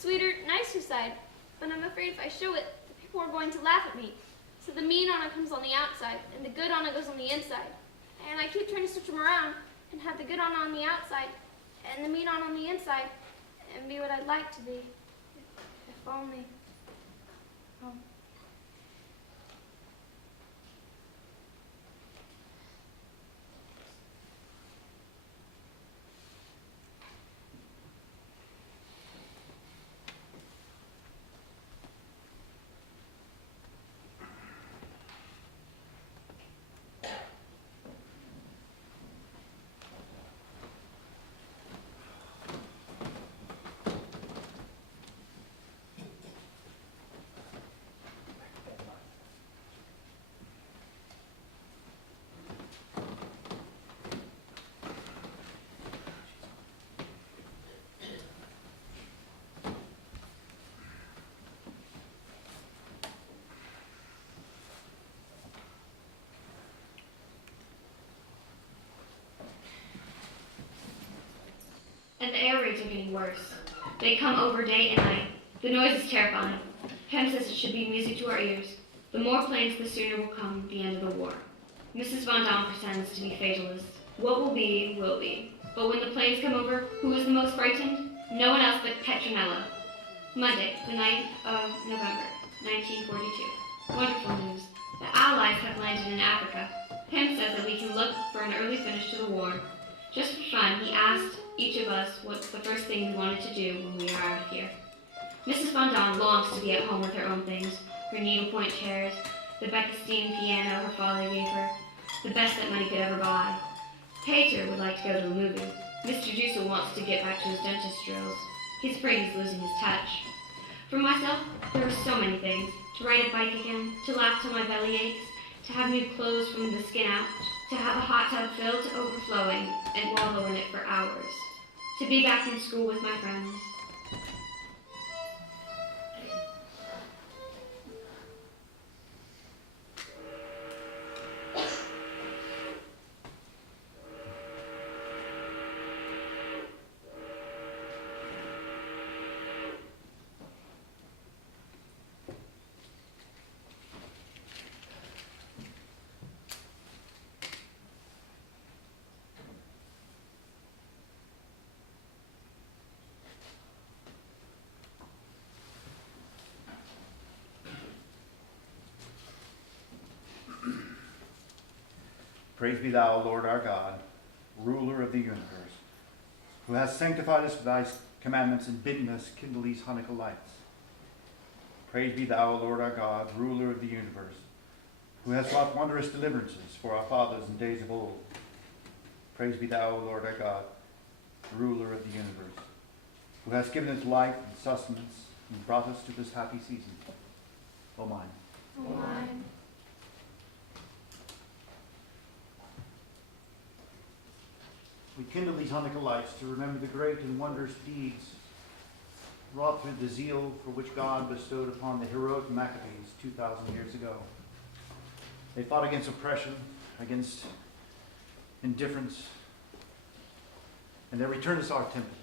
sweeter, nicer side, but I'm afraid if I show it, the people are going to laugh at me. So the mean Anna comes on the outside, and the good Anna goes on the inside. And I keep trying to switch them around, and have the good Anna on the outside, and the mean Anna on the inside, and be what I'd like to be. If only. Oh. And the air raids are getting worse. They come over day and night. The noise is terrifying. Pam says it should be music to our ears. The more planes, the sooner will come the end of the war. Mrs. Von Daum pretends to be fatalist. What will be, will be. But when the planes come over, who is the most frightened? No one else but Petronella. Monday, the 9th of November, 1942. Wonderful news. The Allies have landed in Africa. Pam says that we can look for an early finish to the war. Just for fun, he asked each of us what's the first thing we wanted to do when we are out of here. Mrs. Von Daum longs to be at home with her own things, her needlepoint chairs, the Beckstein piano her father gave her, the best that money could ever buy. Peter would like to go to a movie. Mr. Dussel wants to get back to his dentist drills. He's afraid he's losing his touch. For myself, there are so many things. To ride a bike again, to laugh till my belly aches, to have new clothes from the skin out, to have a hot tub filled to overflowing and wallow in it for hours. To be back in school with my friends. Praise be thou, Lord our God, ruler of the universe, who hast sanctified us with thy commandments and bidden us kindle these Hanukkah lights. Praise be thou, Lord our God, ruler of the universe, who hast wrought wondrous deliverances for our fathers in days of old. Praise be thou, Lord our God, ruler of the universe, who hast given us life and sustenance and brought us to this happy season. O mine. O mine. We kindle these Hanukkah lights to remember the great and wondrous deeds wrought through the zeal for which God bestowed upon the heroic Maccabees 2,000 years ago. They fought against oppression, against indifference, and they returned us our temple.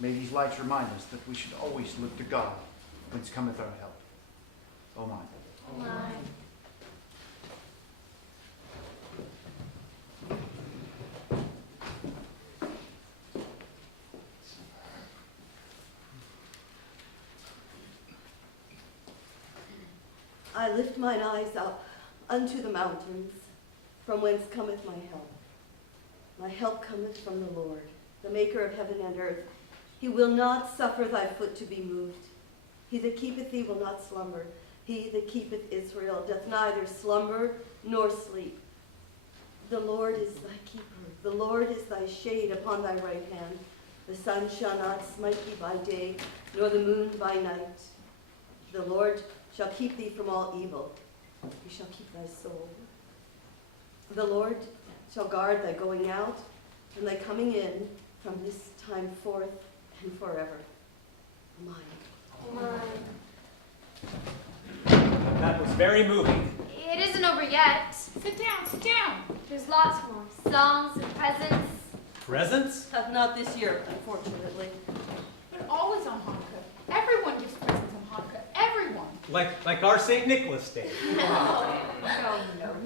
May these lights remind us that we should always look to God, whence cometh our help. O mine. O mine. I lift mine eyes up unto the mountains, from whence cometh my help. My help cometh from the Lord, the maker of heaven and earth. He will not suffer thy foot to be moved. He that keepeth thee will not slumber. He that keepeth Israel doth neither slumber nor sleep. The Lord is thy keeper. The Lord is thy shade upon thy right hand. The sun shall not smite thee by day, nor the moon by night. The Lord shall keep thee from all evil. He shall keep thy soul. The Lord shall guard thy going out and thy coming in from this time forth and forever. Mine. Mine. That was very moving. It isn't over yet. Sit down, sit down. There's lots more. Songs and presents. Presents? Not this year, unfortunately. But always Like our St. Nicholas Day. No,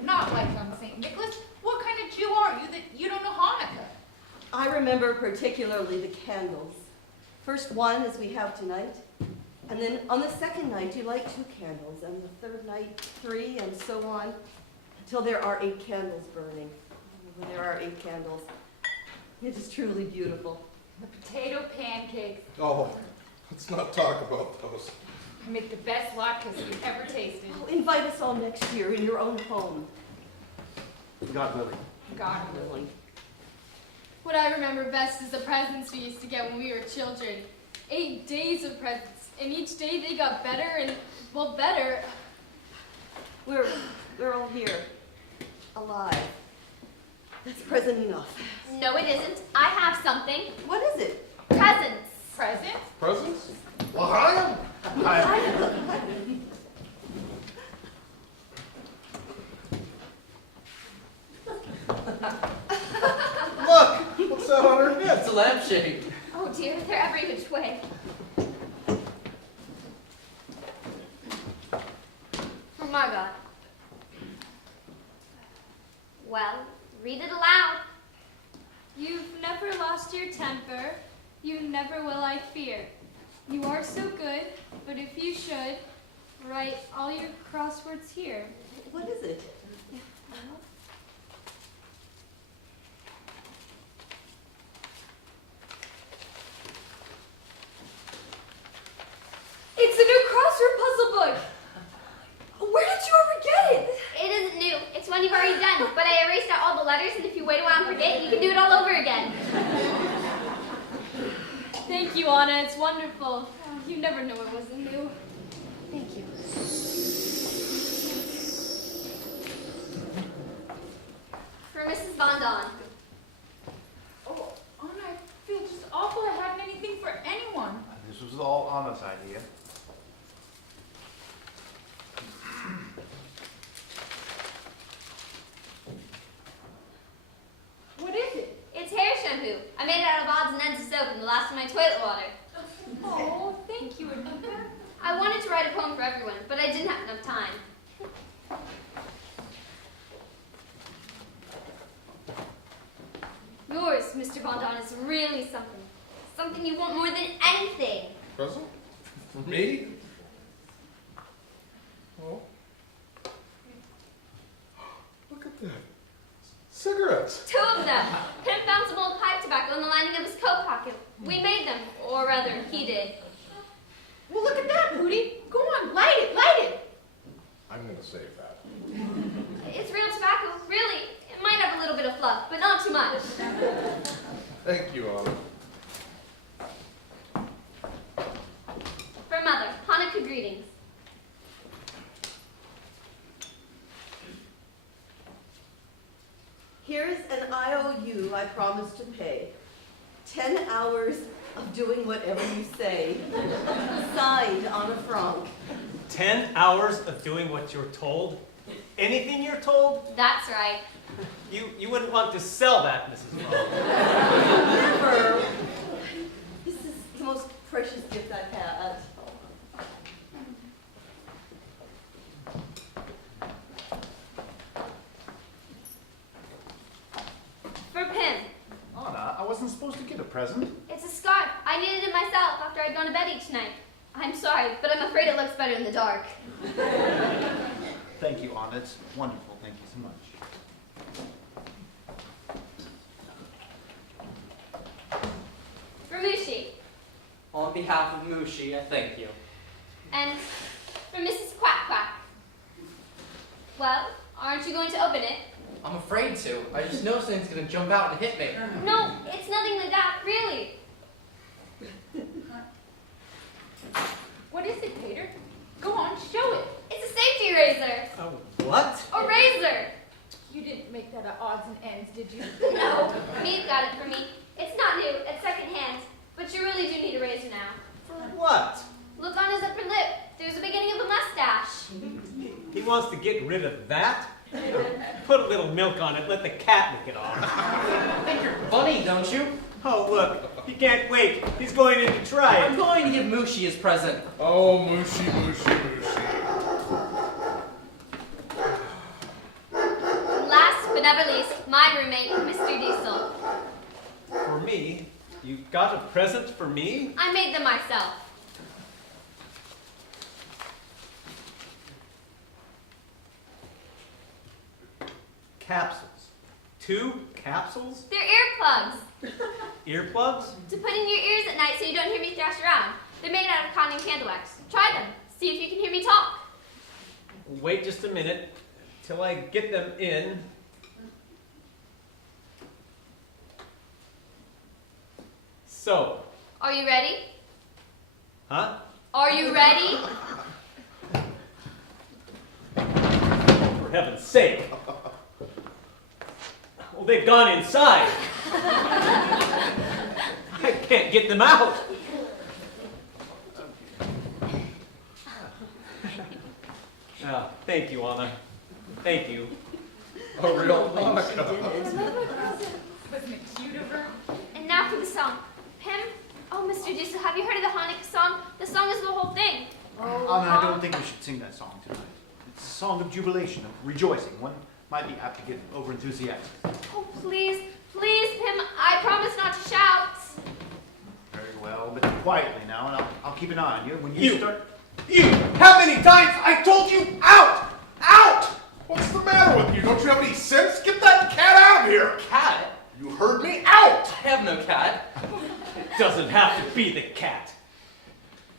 not like on St. Nicholas. What kind of Jew are you that you don't know Hanukkah? I remember particularly the candles. First one, as we have tonight, and then on the second night you light 2 candles, and the third night 3, and so on, until there are 8 candles burning. When there are 8 candles, it is truly beautiful. The potato pancakes Oh, let's not talk about those. make the best latkes you've ever tasted. Oh, invite us all next year in your own home. God willing. God Willing. What I remember best is the presents we used to get when we were children. 8 days of presents, and each day they got better and, well, better. We're all here, alive. That's present enough. No, it isn't. I have something. What is it? Presents. Presents? Presents? L'chaim? Look! What's that on her head? It's a lampshade. Oh dear, they're every which way. For Margot. Well, read it aloud. You've never lost your temper, you never will I fear. You are so good, but if you should, write all your crosswords here. What is it? It's a new crossword puzzle book! Where did you ever get it? It isn't new. It's one you've already done, but I erased out all the letters, and if you wait a while and forget, you can do it all over again. Thank you, Anna. It's wonderful. You never know it wasn't new. Thank you. For Mrs. Von Don. Oh, Anna, I feel just awful I hadn't anything for anyone. This was all Anna's idea. What is it? It's hair shampoo. I made it out of odds and ends of soap and the last of my toilet water. Oh, thank you, Anita. I wanted to write a poem for everyone, but I didn't have enough time. Yours, Mr. Von Don, is really something. Something you want more than anything. Present? For me? Oh. Look at that. Cigarettes. 2 of them. Pim found some old pipe tobacco in the lining of his coat pocket. We made them, or rather, he did. Well, look at that, Booty. Go on, light it, light it. I'm going to save that. It's real tobacco, really. It might have a little bit of fluff, but not too much. Thank you, Anna. For Mother, Hanukkah greetings. Here's an IOU I promise to pay. 10 hours of doing whatever you say. Signed on a franc. 10 hours of doing what you're told? Anything you're told? That's right. You wouldn't want to sell that, Mrs. Long. Never. This is the most precious gift I've had. For Pim. Anna, I wasn't supposed to get a present. It's a scarf. I needed it myself after I'd gone to bed each night. I'm sorry, but I'm afraid it looks better in the dark. Thank you, Anna. It's wonderful. Thank you so much. For Mushi. On behalf of Mushi, I thank you. And for Mrs. Quack Quack. Well, aren't you going to open it? I'm afraid to. I just know something's gonna jump out and hit me. No, it's nothing like that, really. What is it, Peter? Go on, show it. It's a safety razor. What? A razor. You didn't make that at odds and ends, did you? No, Meave got it for me. It's not new, it's secondhand. But you really do need a razor now. For what? Look on his upper lip. There's the beginning of a mustache. He wants to get rid of that? Put a little milk on it, let the cat lick it off. I think you're funny, don't you? Oh, look, he can't wait. He's going in to try I'm it. going to give Mushi his present. Oh, Mushi, Mushi, Mushi. my roommate, Mr. Diesel. For me? You got a present for me? I made them myself. Capsules. 2 capsules? They're earplugs. Earplugs? To put in your ears at night so you don't hear me thrash around. They're made out of cotton and candle wax. Try them. See if you can hear me talk. Wait just a minute till I get them in. So, Are you ready? huh? Are you ready? For heaven's sake. Well, they've gone inside. I can't get them out. Thank you, Anna. Thank you. A real Hanukkah. Wasn't it cute of her? And now for the song. Pim, oh, Mr. Diesel, have you heard of the Hanukkah song? The song is the whole thing. Anna, I don't think we should sing that song tonight. It's a song of jubilation, of rejoicing. One might be apt to get overenthusiastic. Oh, please, please, Pim, I promise not to shout. Very well, but quietly now, and I'll keep an eye on you. When You. start... You! How many times I told you out! Out! What's the matter with you? Don't you have any sense? Get that cat out of here! Cat? You heard me? Out! I have no cat. It doesn't have to be the cat.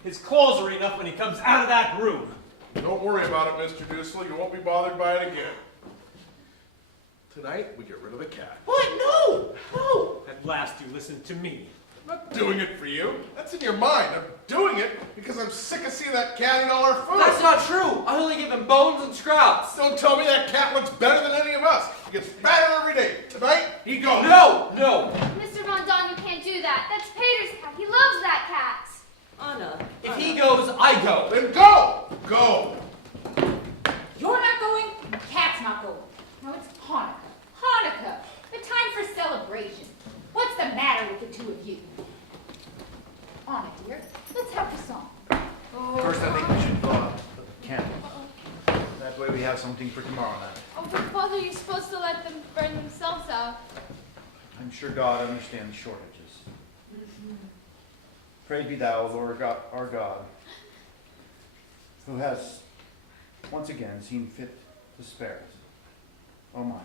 His clothes are enough when he comes out of that room. Don't worry about it, Mr. Dussel. You won't be bothered by it again. Tonight, we get rid of the cat. What? No! No! At last you listen to me. I'm not doing it for you. That's in your mind. I'm doing it because I'm sick of seeing that cat eat all our food. That's not true. I only give him bones and scraps. Don't tell me that cat looks better than any of us. He gets fatter every day. Tonight, he goes. No! No! Mr. Von Don, you can't do that. That's Peter's cat. He loves that cat. Anna. If he goes, I go. Then go! Go! You're not going, the cat's not going. Now it's Hanukkah. Hanukkah. The time for celebration. What's the matter with the two of you? Anna, dear, let's have the song. First, I think we should blow out the candle. That way we have something for tomorrow night. Oh, but Father, you're supposed to let them burn themselves out. I'm sure God understands shortages. Praise be thou, Lord God, our God, who has once again seen fit to spare us. Oh my.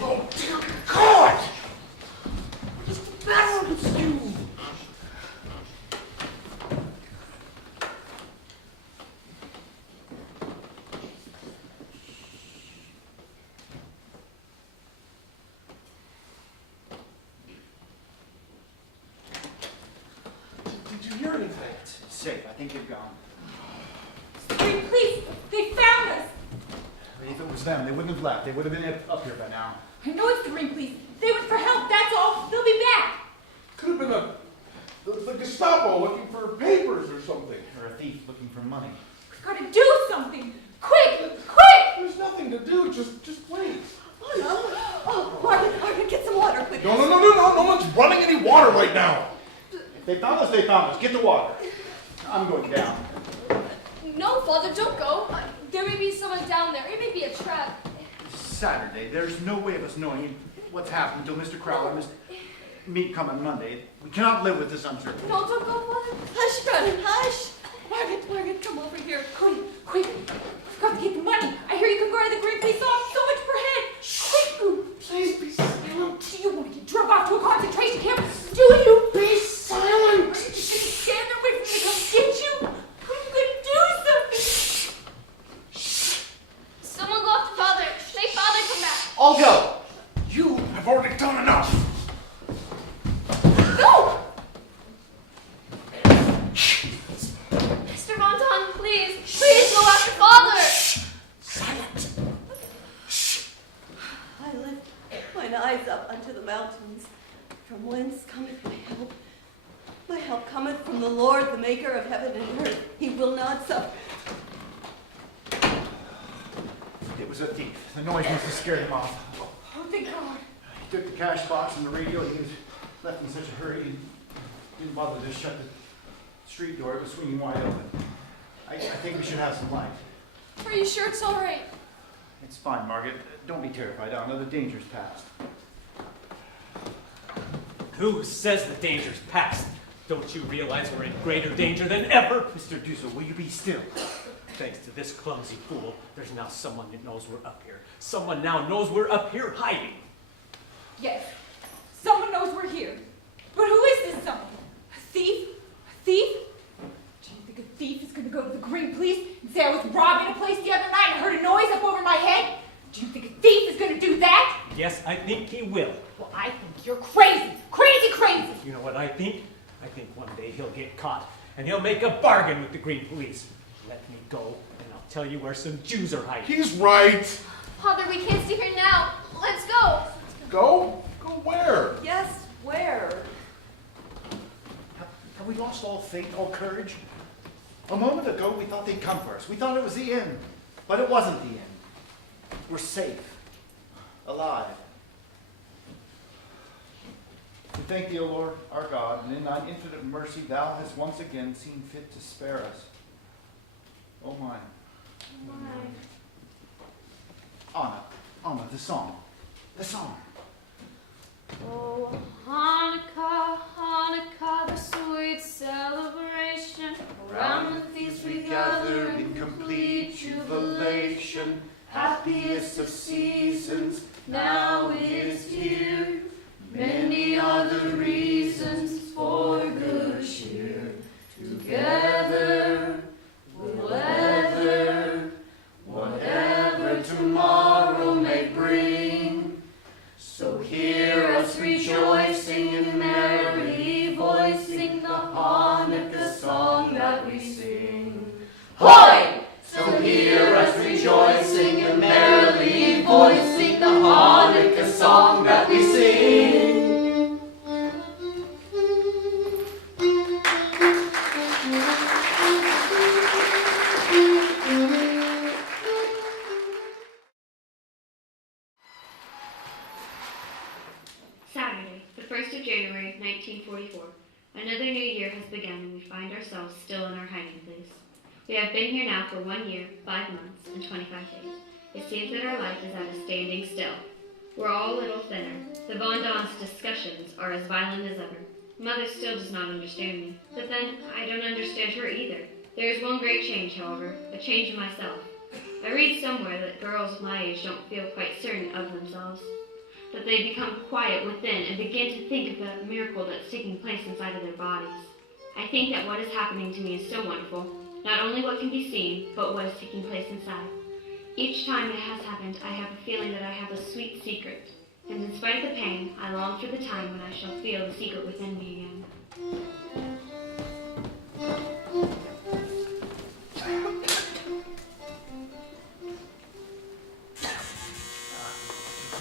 Oh, dear God! What's the matter with you? Did you hear anything? It's safe. I think they've gone. Hey, please, they found us. If it was them, they wouldn't have left. They would have been up here by now. I know it's the Green Police. They went for help, that's all. They'll be back. Could have been the Gestapo looking for papers or something. Or a thief looking for money. We've got to do something. Quick, quick! There's nothing to do. Just wait. Oh, no. Oh, Margaret, get some water, quick. No. No one's running any water right now. If they found us, they found us. Get the water. I'm going down. No, Father, don't go. There may be someone down there. It may be a trap. It's Saturday. There's no way of us knowing what's happened until Mr. Crowler and Mr. Meat come on Monday. We cannot live with this uncertainty. No, don't go, Father. Hush, darling, hush. Margaret, come over here. Quick, quick. We've got to get the money. I hear you can guard the Green Police off so much per head. Quick, Please be silent. do you want to get drug off to a concentration camp? Do you? Be silent. Just stand there waiting for me to come get you? Are you going to do something? Someone go after Father. Make Father come back. I'll go. You have already done enough. No! Mr. Von Don, please. Please go after Father. Silent. I lift mine eyes up unto the mountains, from whence cometh my help. My help cometh from the Lord, the maker of heaven and earth. He will not suffer. It It was a thief. The noise must have scared him off. Oh, thank God. He took the cash box and the radio. He was left in such a hurry and didn't bother to shut the street door. It was swinging wide open. I think we should have some light. Are you sure it's all right? It's fine, Margaret. Don't be terrified, Anna. The danger's past. Who says the danger's past? Don't you realize we're in greater danger than ever? Mr. Dussel, will you be still? Thanks to this clumsy fool, there's now someone that knows we're up here. Someone now knows we're up here hiding. Yes, someone knows we're here. But who is this someone? A thief? A thief? Do you think a thief is going to go to the Green Police and say I was robbing a place the other night and heard a noise up over my head? Do you think a thief is going to do that? Yes, I think he will. Well, I think you're crazy. Crazy, crazy. You know what I think? I think one day he'll get caught, and he'll make a bargain with the Green Police. Let me go, and I'll tell you where some Jews are hiding. He's right. Father, we can't stay here now. Let's go. Go? Go where? Yes, where? Have we lost all faith, all courage? A moment ago, we thought they'd come for us. We thought it was the end. But it wasn't the end. We're safe. Alive. We thank thee, O Lord, our God, and in thine infinite mercy thou hast once again seen fit to spare us. Oh my. Anna, the song. The song. Oh, Hanukkah, Hanukkah, the sweet celebration. Around the feast we gather in complete jubilation. Happiest of seasons, now is here. Many are the reasons for good cheer. Together, we'll whatever tomorrow may bring. So hear us rejoicing and merrily voicing the Hanukkah song that we sing. Hoy! So hear us rejoicing and merrily voicing the Hanukkah song that we sing. Saturday, the 1st of January, 1944. Another new year has begun and we find ourselves still in our hiding place. We have been here now for 1 year, 5 months, and 25 days. It seems that our life is at a standing still. We're all a little thinner. The Von Don's discussions are as violent as ever. Mother still does not understand me, but then I don't understand her either. There is one great change, however, a change in myself. I read somewhere that girls of my age don't feel quite certain of themselves, that they become quiet within and begin to think of the miracle that's taking place inside of their bodies. I think that what is happening to me is so wonderful, not only what can be seen, but what is taking place inside. Each time it has happened, I have a feeling that I have a sweet secret, and in spite of the pain, I long for the time when I shall feel the secret within me again.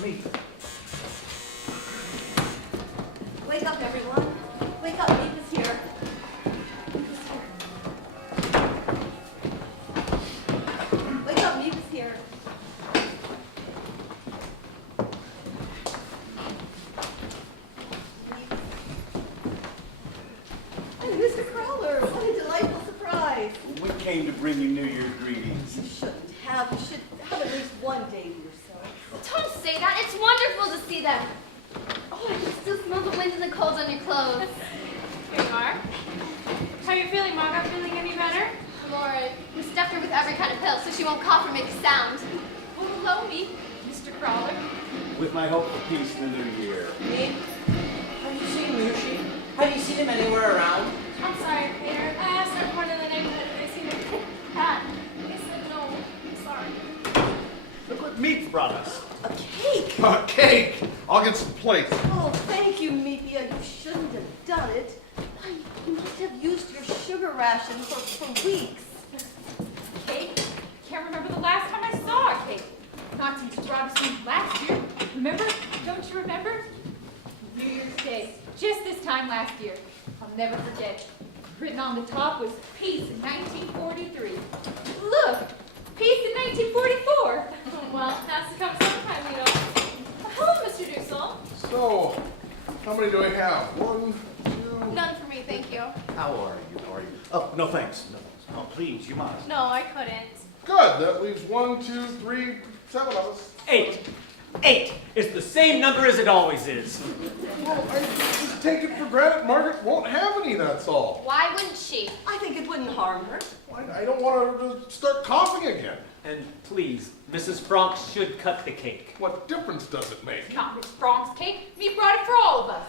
Me. Wake up, everyone. Wake up, Meep is here. Wake up, Meep is here. And Mr. Crowler, what a delightful surprise. We came to bring you New Year's greetings. You shouldn't have. You should have at least one day to yourself. Don't say that. It's wonderful to see them. Oh, I can still smell the wind and the cold on your clothes. Here you are. How are you feeling, Margaret? Feeling any better? I'm all right. We stuffed her with every kind of pill so she won't cough or make a sound. Oh, hello, me, Mr. Crawler. With my hope for peace in the new year. Me? Have you seen Lucy? Have you seen him anywhere around? I'm sorry, Peter. I asked everyone in the neighborhood if they seen a cat. They said no. I'm sorry. Look what Meep brought us. A cake. A cake. I'll get some plates. Oh, thank you, Meepia. You shouldn't have done it. Why, you must have used your sugar ration for weeks. Cake? Can't remember the last time I saw a cake. Not since you brought us one last year. Remember? Don't you remember? New Year's Day, just this time last year. I'll never forget. Written on the top was peace in 1943. Look, Peace in 1944. Well, it has to come sometime, you know. Hello, Mr. Dussel. So, how many do I have? 1, 2. None for me, thank you. How are you? How are you? Oh, no thanks. No, oh, please, you must. No, I couldn't. Good. That leaves 1, 2, 3, 7 of us. 8. 8. It's the same number as it always is. Well, I just take it for granted Margaret won't have any, that's all. Why wouldn't she? I think it wouldn't harm her. I don't want her to start coughing again. And please, Mrs. Franck should cut the cake. What difference does it make? Not Miss Franck's cake. Me brought it for all of us.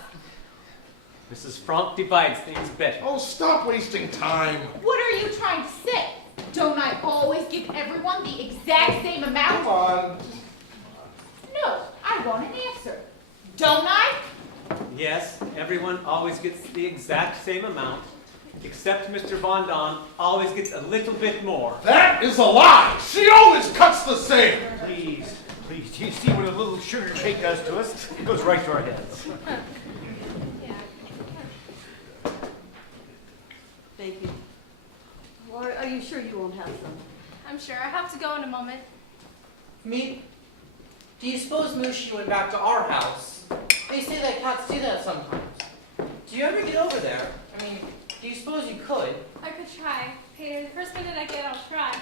Mrs. Franck divides things better. Oh, stop wasting time. What are you trying to say? Don't I always give everyone the exact same amount? Come on. No, I want an answer. Don't I? Yes, everyone always gets the exact same amount, except Mr. Von Don always gets a little bit more. That is a lie. She always cuts the same. Please, please. Do you see what a little sugar cake does to us? It goes right to our heads. Thank you. Or are you sure you won't have some? I'm sure. I have to go in a moment. Me? Do you suppose Mushy went back to our house? They say that cats do that sometimes. Do you ever get over there? I mean, do you suppose you could? I could try. Peter, the first minute I get, I'll try.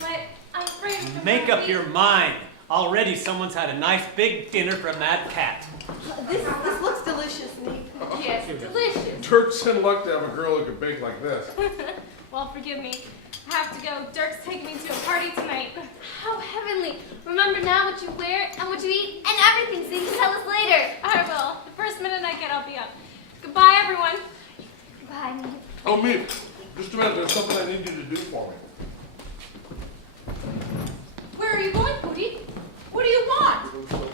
But I'm afraid it Make won't up be- your mind. Already someone's had a nice big dinner from that cat. This looks delicious, Nate. Yes, delicious. Dirk's in luck to have a girl who can bake like this. Well, forgive me. I have to go. Dirk's taking me to a party tonight. How heavenly. Remember now what you wear and what you eat and everything so you can tell us later. I will. The first minute I get, I'll be up. Goodbye, everyone. Bye. Oh, me. Just a minute. There's something I need you to do for me. Where are you going, Pootie? What do you want?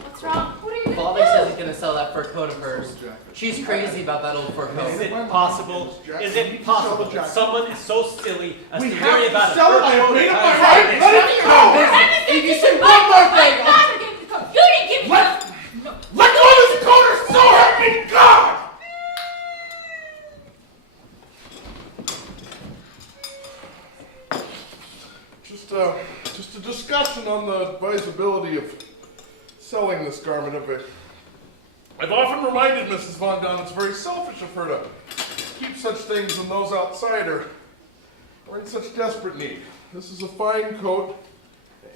What's wrong? What are you going to Father do? says he's gonna sell that fur coat of hers. She's crazy about that old fur Is coat. it possible? Is it possible that someone is so silly as We to have worry to about a sell it. fur I have coat made up my entire mind. day? Let it go. If you say one more thing, Father gave me the coat. You didn't give me the coat. Let go of this coat or so help me God! Just a discussion on the advisability of selling this garment of it. I've often reminded Mrs. Von Don it's very selfish of her to keep such things when those outside are in such desperate need. This is a fine coat,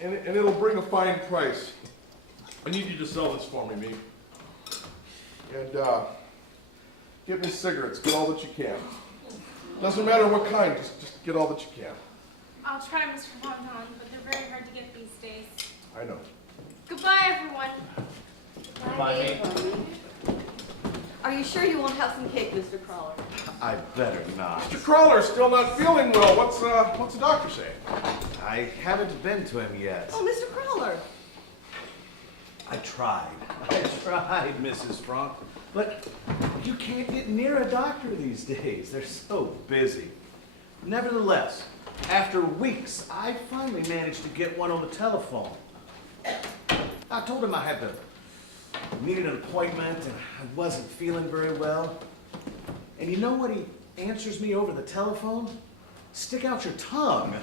and it'll bring a fine price. I need you to sell this for me, Meek. And get me cigarettes. Get all that you can. Doesn't matter what kind. Just get all that you can. I'll try, Mr. Von Don, but they're very hard to get these days. I know. Goodbye, everyone. Bye, Nate. Are you sure you won't have some cake, Mr. Crawler? I better not. Mr. Crawler's still not feeling well. What's the doctor saying? I haven't been to him yet. Oh, Mr. Crawler. I tried, Mrs. Franck. But you can't get near a doctor these days. They're so busy. Nevertheless, after weeks, I finally managed to get one on the telephone. I told him I had needed an appointment and I wasn't feeling very well. And you know what he answers me over the telephone? Stick out your tongue.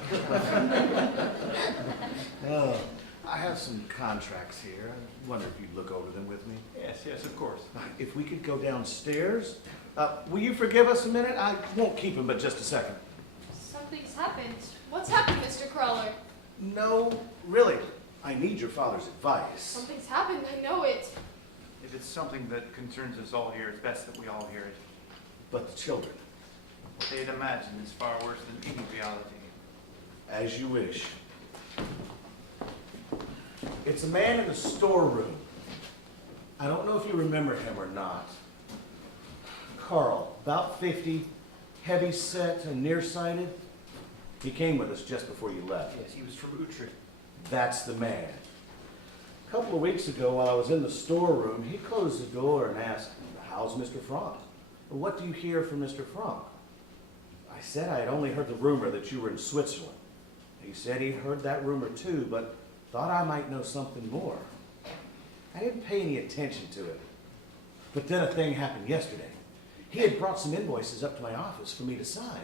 Oh, I have some contracts here. I wonder if you'd look over them with me. Yes, of course. If we could go downstairs. Will you forgive us a minute? I won't keep him but just a second. Something's happened. What's happened, Mr. Crawler? No, really. I need your father's advice. Something's happened. I know it. If it's something that concerns us all here, it's best that we all hear it. But the children? What they'd imagine is far worse than any reality. As you wish. It's a man in the storeroom. I don't know if you remember him or not. Carl, about 50, heavy set and nearsighted. He came with us just before you left. Yes, he was from Utrecht. That's the man. A couple of weeks ago, while I was in the storeroom, he closed the door and asked, "How's Mr. Franck? What do you hear from Mr. Franck?" I said I had only heard the rumor that you were in Switzerland. He said he heard that rumor too, but thought I might know something more. I didn't pay any attention to it. But then a thing happened yesterday. He had brought some invoices up to my office for me to sign.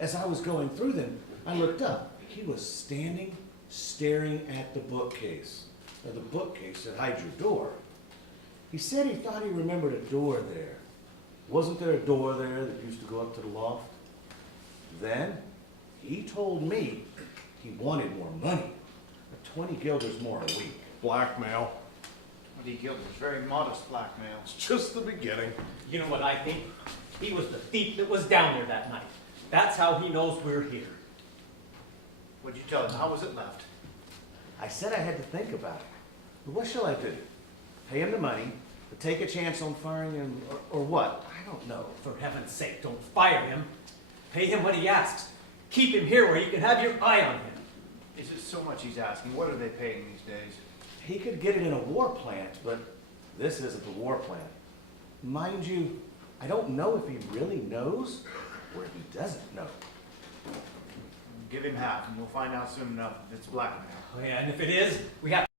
As I was going through them, I looked up. He was standing staring at the bookcase. Now, the bookcase that hides your door. He said he thought he remembered a door there. Wasn't there a door there that used to go up to the loft? Then, he told me he wanted more money. 20 guilders more a week. Blackmail. 20 guilders, very modest blackmail. It's just the beginning. You know what I think? He was the thief that was down there that night. That's how he knows we're here. What'd you tell him? How was it left? I said I had to think about it. But what shall I do? Pay him the money, or take a chance on firing him, or what? I don't know. For heaven's sake, don't fire him. Pay him what he asks. Keep him here where you can have your eye on him. Is it so much he's asking? What are they paying these days? He could get it in a war plant, but this isn't the war plant. Mind you, I don't know if he really knows or if he doesn't know. Give him half, and we'll find out soon enough if it's blackmail. Oh yeah, and if it is, we have